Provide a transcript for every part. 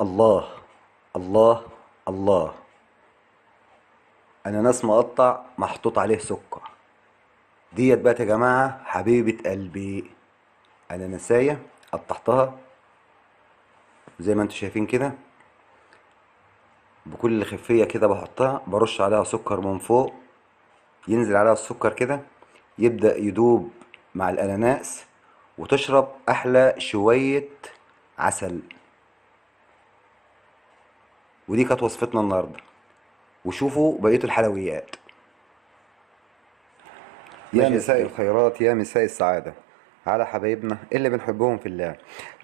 الله الله الله. اناناس مقطع محطوط عليه سكر. ديت بقى يا جماعه حبيبه قلبي. اناناسايه قطعتها زي ما انتم شايفين كده بكل خفيه كده، بحطها برش عليها سكر من فوق، ينزل عليها السكر كده، يبدأ يدوب مع الاناناس وتشرب احلى شويه عسل. ودي كانت وصفتنا النهارده، وشوفوا بقيه الحلويات. يا ماشي يا مساء صديقي. الخيرات، يا مساء السعادة على حبايبنا اللي بنحبهم في الله.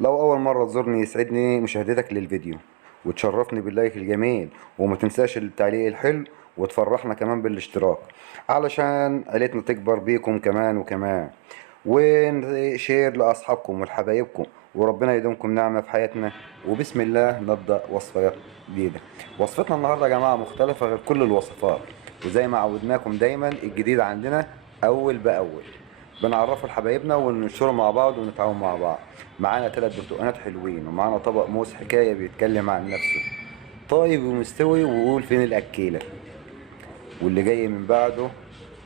لو أول مرة تزورني يسعدني مشاهدتك للفيديو، وتشرفني باللايك الجميل، وما تنساش التعليق الحلو، وتفرحنا كمان بالاشتراك علشان عيلتنا تكبر بيكم كمان وكمان، وشير لأصحابكم ولحبايبكم، وربنا يدومكم نعمة في حياتنا. وبسم الله نبدأ وصفة جديدة. وصفتنا النهاردة يا جماعة مختلفة غير كل الوصفات، وزي ما عودناكم دايما الجديد عندنا أول بأول بنعرفه لحبايبنا وننشره مع بعض ونتعاون مع بعض. معانا 3 برتقانات حلوين، ومعانا طبق موز حكاية بيتكلم عن نفسه، طيب ومستوي وقول فين الأكيلة. واللي جاي من بعده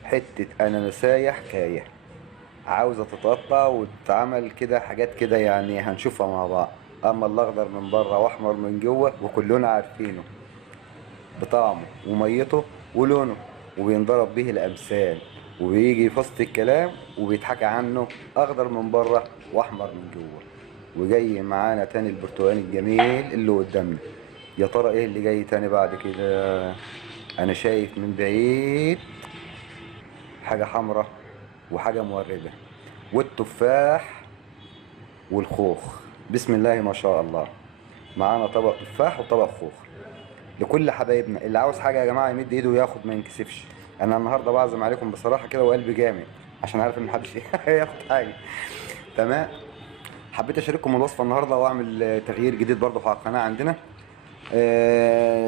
حتة أناناساية حكاية عاوزة تتقطع وتتعمل كده حاجات كده، يعني هنشوفها مع بعض. أما الأخضر من بره وأحمر من جوه وكلنا عارفينه بطعمه وميته ولونه، وبينضرب به الأمثال، وبيجي في وسط الكلام وبيتحكى عنه أخضر من بره وأحمر من جوه. وجاي معانا تاني البرتقال الجميل اللي قدامنا. يا ترى ايه اللي جاي تاني بعد كده؟ انا شايف من بعيد حاجة حمراء وحاجة موردة، والتفاح والخوخ. بسم الله ما شاء الله. معانا طبق تفاح وطبق خوخ لكل حبايبنا. اللي عاوز حاجه يا جماعه يمد ايده وياخد، ما ينكسفش. انا النهارده بعزم عليكم بصراحه كده وقلبي جامد، عشان عارف ان محدش هياخد حاجه. تمام. حبيت اشارككم الوصفه النهارده واعمل تغيير جديد برضه في القناه عندنا.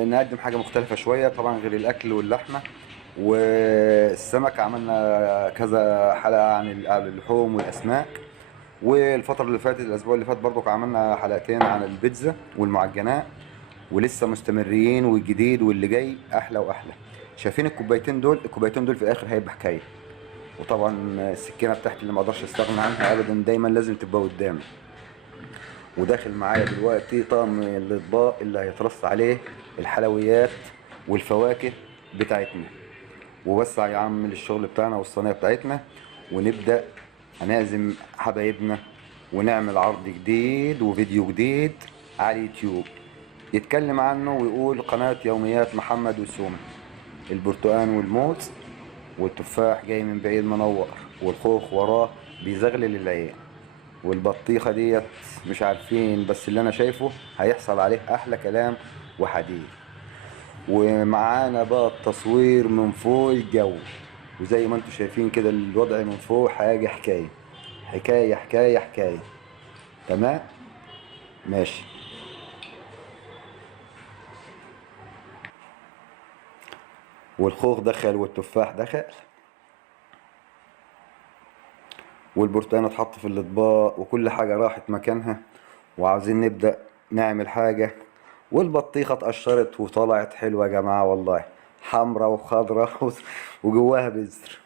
نقدم حاجه مختلفه شويه طبعا غير الاكل واللحمه والسمك. عملنا كذا حلقه عن اللحوم والاسماك. والفتره اللي فاتت الاسبوع اللي فات برضه عملنا حلقتين عن البيتزا والمعجنات. ولسه مستمرين، والجديد واللي جاي احلى واحلى. شايفين الكوبايتين دول؟ الكوبايتين دول في الاخر هيبقى حكايه. وطبعا السكينه بتاعتي اللي ما اقدرش استغنى عنها ابدا، دايما لازم تبقى قدامي. وداخل معايا دلوقتي طقم الاطباق اللي هيترص عليه الحلويات والفواكه بتاعتنا. ووسع يا عم الشغل بتاعنا والصينيه بتاعتنا، ونبدا هنعزم حبايبنا ونعمل عرض جديد وفيديو جديد على اليوتيوب يتكلم عنه ويقول قناة يوميات محمد وسومة. البرتقان والموز والتفاح جاي من بعيد منور، والخوخ وراه بيزغلل العين، والبطيخة ديت مش عارفين، بس اللي انا شايفه هيحصل عليه احلى كلام وحديث. ومعانا بقى التصوير من فوق الجو، وزي ما انتم شايفين كده الوضع من فوق حاجة حكاية حكاية حكاية حكاية. تمام. ماشي. والخوخ دخل والتفاح دخل والبرتقال اتحط في الاطباق وكل حاجة راحت مكانها، وعاوزين نبدأ نعمل حاجة. والبطيخة اتقشرت وطلعت حلوة يا جماعة والله، حمرا وخضرا وجواها بذر.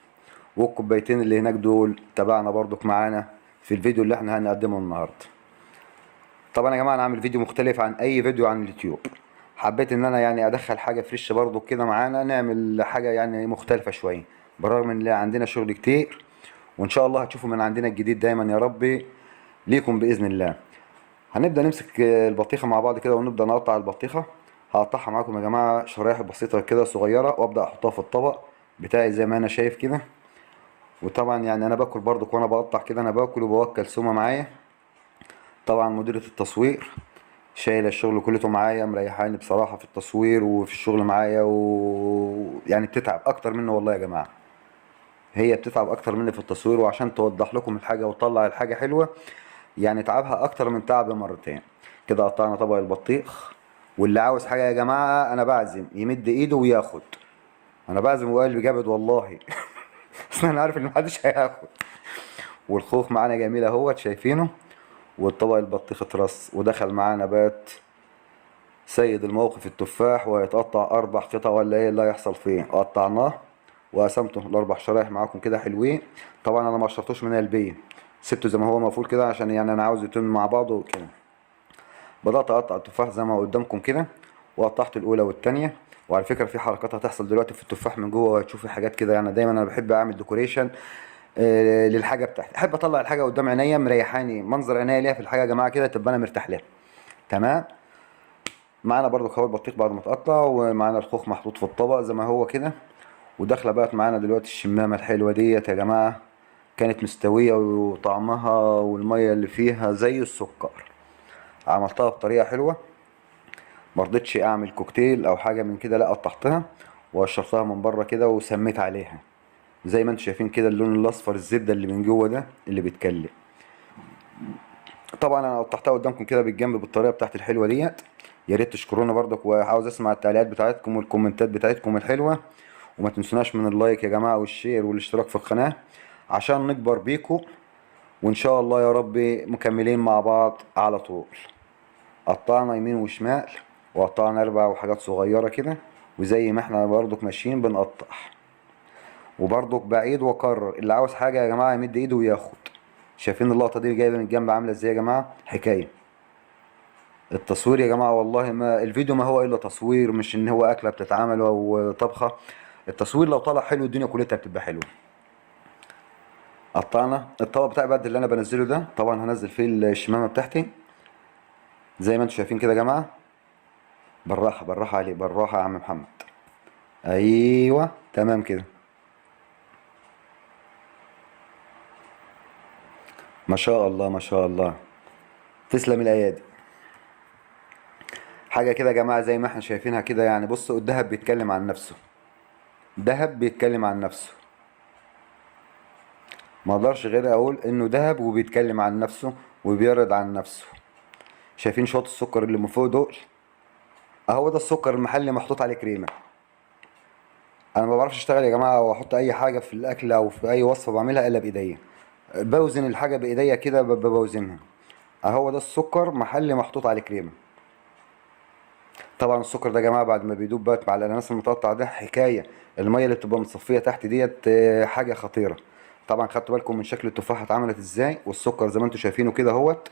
والكوبايتين اللي هناك دول تبعنا برضك معانا في الفيديو اللي احنا هنقدمه النهاردة. طبعا يا جماعة انا عامل فيديو مختلف عن اي فيديو عن اليوتيوب. حبيت ان انا يعني ادخل حاجة فريش برضك كده معانا، نعمل حاجة يعني مختلفة شوية بالرغم ان عندنا شغل كتير. وان شاء الله هتشوفوا من عندنا الجديد دايما يا ربي ليكم باذن الله. هنبدا نمسك البطيخه مع بعض كده ونبدا نقطع البطيخه. هقطعها معاكم يا جماعه شرايح بسيطه كده صغيره، وابدا احطها في الطبق بتاعي زي ما انا شايف كده. وطبعا يعني انا باكل برضك وانا بقطع كده، انا باكل وبوكل سومه معايا. طبعا مديرة التصوير شايله الشغل كلته معايا، مريحاني بصراحه في التصوير وفي الشغل معايا، يعني بتتعب اكتر منه والله يا جماعه. هي بتتعب اكتر مني في التصوير، وعشان توضح لكم الحاجه وتطلع الحاجه حلوه يعني تعبها اكتر من تعب مرتين. كده قطعنا طبق البطيخ. واللي عاوز حاجه يا جماعه انا بعزم يمد ايده وياخد. انا بعزم وقلبي جامد والله. بس انا عارف ان محدش هياخد. والخوخ معانا جميل اهوت شايفينه. والطبق البطيخ اترص ودخل معانا بات سيد الموقف التفاح، وهيتقطع 4 قطع ولا ايه اللي هيحصل فيه؟ قطعناه وقسمته ل4 شرايح معاكم كده حلوين. طبعا انا ما قشرتوش من قلبيه، سبته زي ما هو مقفول كده عشان يعني انا عاوز يتم مع بعضه وكده. بدأت اقطع التفاح زي ما قدامكم كده، وقطعت الاولى والتانية. وعلى فكرة في حركات هتحصل دلوقتي في التفاح من جوه، وهتشوفي حاجات كده. يعني دايما انا بحب اعمل ديكوريشن للحاجة بتاعتي، احب اطلع الحاجة قدام عينيا مريحاني، منظر عينيا ليها في الحاجة يا جماعة كده تبقى انا مرتاح لها. تمام. معانا برضو خبط بطيخ بعد ما اتقطع، ومعانا الخوخ محطوط في الطبق زي ما هو كده. وداخله بقت معانا دلوقتي الشمامة الحلوة ديت يا جماعة، كانت مستوية وطعمها والمية اللي فيها زي السكر. عملتها بطريقة حلوة، مرضتش اعمل كوكتيل او حاجة من كده، لا قطعتها وقشرتها من بره كده وسميت عليها. زي ما انتم شايفين كده اللون الاصفر الزبدة اللي من جوه ده اللي بيتكلم. طبعا انا قطعتها قدامكم كده بالجنب بالطريقة بتاعت الحلوة ديت. يا ريت تشكرونا برضك، وعاوز اسمع التعليقات بتاعتكم والكومنتات بتاعتكم الحلوة. وما تنسوناش من اللايك يا جماعة والشير والاشتراك في القناة عشان نكبر بيكم. وان شاء الله يا رب مكملين مع بعض على طول. قطعنا يمين وشمال، وقطعنا 4 حاجات صغيرة كده، وزي ما احنا برضك ماشيين بنقطع. وبرضك بعيد واكرر، اللي عاوز حاجة يا جماعة يمد ايده وياخد. شايفين اللقطة دي جايبة من الجنب عاملة ازاي يا جماعة؟ حكاية. التصوير يا جماعة والله ما الفيديو ما هو الا تصوير، مش ان هو اكلة بتتعمل او طبخة. التصوير لو طلع حلو الدنيا كلها بتبقى حلوة. قطعنا الطبق بتاعي بعد اللي انا بنزله ده، طبعا هنزل فيه الشمامة بتاعتي زي ما انتم شايفين كده يا جماعة. بالراحة بالراحة عليه، بالراحة يا عم محمد. ايوه تمام كده. ما شاء الله ما شاء الله. تسلم الايادي. حاجة كده يا جماعة زي ما احنا شايفينها كده، يعني بصوا الدهب بيتكلم عن نفسه. دهب بيتكلم عن نفسه. ما اقدرش غير اقول انه دهب وبيتكلم عن نفسه وبيعرض عن نفسه. شايفين شوط السكر اللي من فوق دول؟ اهو ده السكر المحلي محطوط عليه كريمة. انا ما بعرفش اشتغل يا جماعة واحط اي حاجة في الاكل او في اي وصفة بعملها الا بايديا. بوزن الحاجة بايديا كده، بوزنها. اهو ده السكر محلي محطوط عليه كريمة. طبعا السكر ده يا جماعه بعد ما بيدوب بقى مع الاناناس المتقطع ده حكايه. الميه اللي بتبقى متصفيه تحت ديت حاجه خطيره. طبعا خدتوا بالكم من شكل التفاحه اتعملت ازاي، والسكر زي ما انتم شايفينه كده اهوت.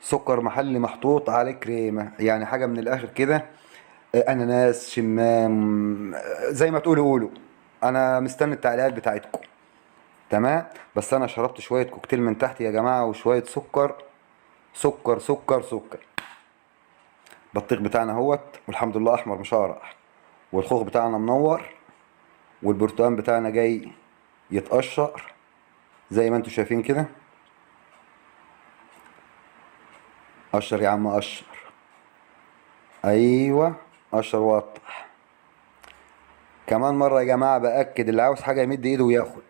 سكر محلي محطوط عليه كريمه، يعني حاجه من الاخر كده. اناناس شمام زي ما تقولوا قولوا. انا مستني التعليقات بتاعتكم. تمام. بس انا شربت شويه كوكتيل من تحت يا جماعه وشويه سكر. سكر سكر سكر. البطيخ بتاعنا اهوت والحمد لله احمر مشقرق، والخوخ بتاعنا منور، والبرتقال بتاعنا جاي يتقشر زي ما انتوا شايفين كده. قشر يا عم قشر. ايوه. قشر وقطع. كمان مرة يا جماعة بأكد، اللي عاوز حاجة يمد ايده وياخد.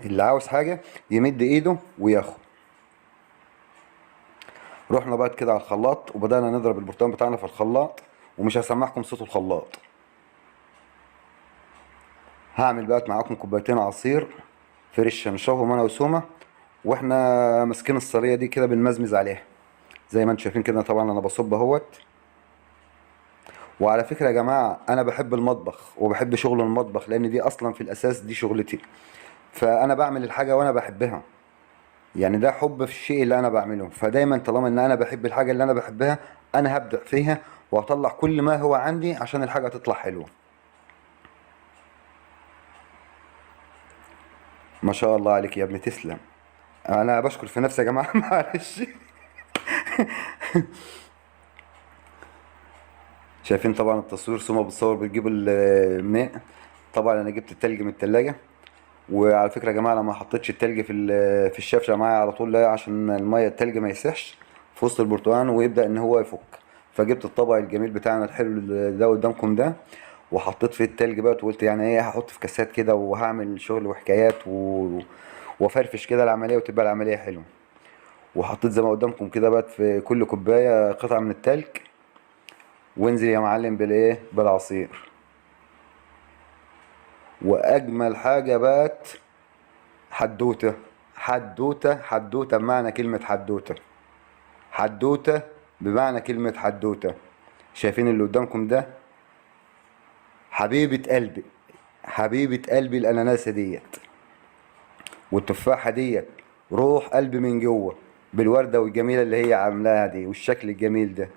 اللي عاوز حاجة يمد ايده وياخد. رحنا بقى كده على الخلاط وبدأنا نضرب البرتقال بتاعنا في الخلاط. ومش هسمعكم صوت الخلاط. هعمل بقى معاكم كوبايتين عصير فريش نشربهم انا وسومة، واحنا ماسكين الصينية دي كده بنمزمز عليها. زي ما انتم شايفين كده طبعا انا بصب اهوت. وعلى فكرة يا جماعة أنا بحب المطبخ وبحب شغل المطبخ، لأن دي أصلا في الأساس دي شغلتي. فأنا بعمل الحاجة وأنا بحبها. يعني ده حب في الشيء اللي أنا بعمله، فدايما طالما إن أنا بحب الحاجة اللي أنا بحبها أنا هبدع فيها، وهطلع كل ما هو عندي عشان الحاجة تطلع حلوة. ما شاء الله عليك يا ابني تسلم. أنا بشكر في نفسي يا جماعة معلش. شايفين طبعا التصوير سوما بتصور بتجيب الماء. طبعا أنا جبت التلج من التلاجة. وعلى فكره يا جماعه انا ما حطيتش التلج في الشفشه معايا على طول، لا عشان الميه التلج ما يسيحش في وسط البرتقال ويبدا ان هو يفك. فجبت الطبق الجميل بتاعنا الحلو ده قدامكم ده، وحطيت فيه التلج بقى، وقلت يعني ايه هحط في كاسات كده وهعمل شغل وحكايات وفرفش كده العمليه وتبقى العمليه حلوه. وحطيت زي ما قدامكم كده بقى في كل كوبايه قطعه من التلج. وانزل يا معلم بالايه بالعصير. واجمل حاجه بقت حدوته. حدوته حدوته بمعنى كلمة حدوته. حدوته بمعنى كلمة حدوته. شايفين اللي قدامكم ده؟ حبيبة قلبي، حبيبة قلبي الاناناسة ديت، والتفاحة ديت روح قلبي من جوه، بالوردة والجميلة اللي هي عاملاها دي والشكل الجميل ده.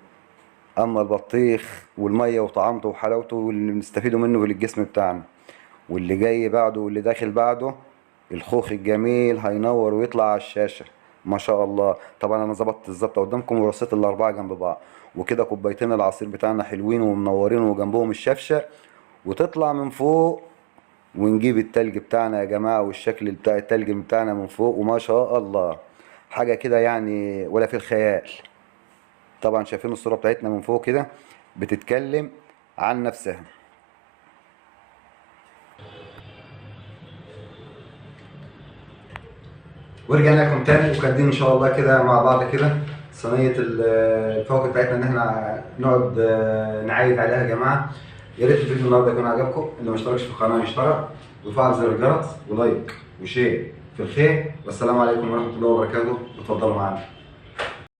اما البطيخ والمية وطعامته وحلاوته واللي بنستفيدوا منه في الجسم بتاعنا، واللي جاي بعده واللي داخل بعده، الخوخ الجميل هينور ويطلع على الشاشة. ما شاء الله. طبعا انا ظبطت الظبطة قدامكم ورصيت الاربعة جنب بعض، وكده كوبايتين العصير بتاعنا حلوين ومنورين وجنبهم الشفشة، وتطلع من فوق. ونجيب التلج بتاعنا يا جماعة، والشكل بتاع التلج بتاعنا من فوق، وما شاء الله حاجة كده يعني ولا في الخيال. طبعا شايفين الصورة بتاعتنا من فوق كده بتتكلم عن نفسها. ورجعنا لكم تاني وكاتبين ان شاء الله كده مع بعض كده صينية الفواكه بتاعتنا ان احنا نقعد نعايد عليها يا جماعة. يا ريت الفيديو النهارده يكون عجبكم، اللي ما اشتركش في القناة يشترك ويفعل زر الجرس ولايك وشير في الخير. والسلام عليكم ورحمة الله وبركاته، اتفضلوا معانا.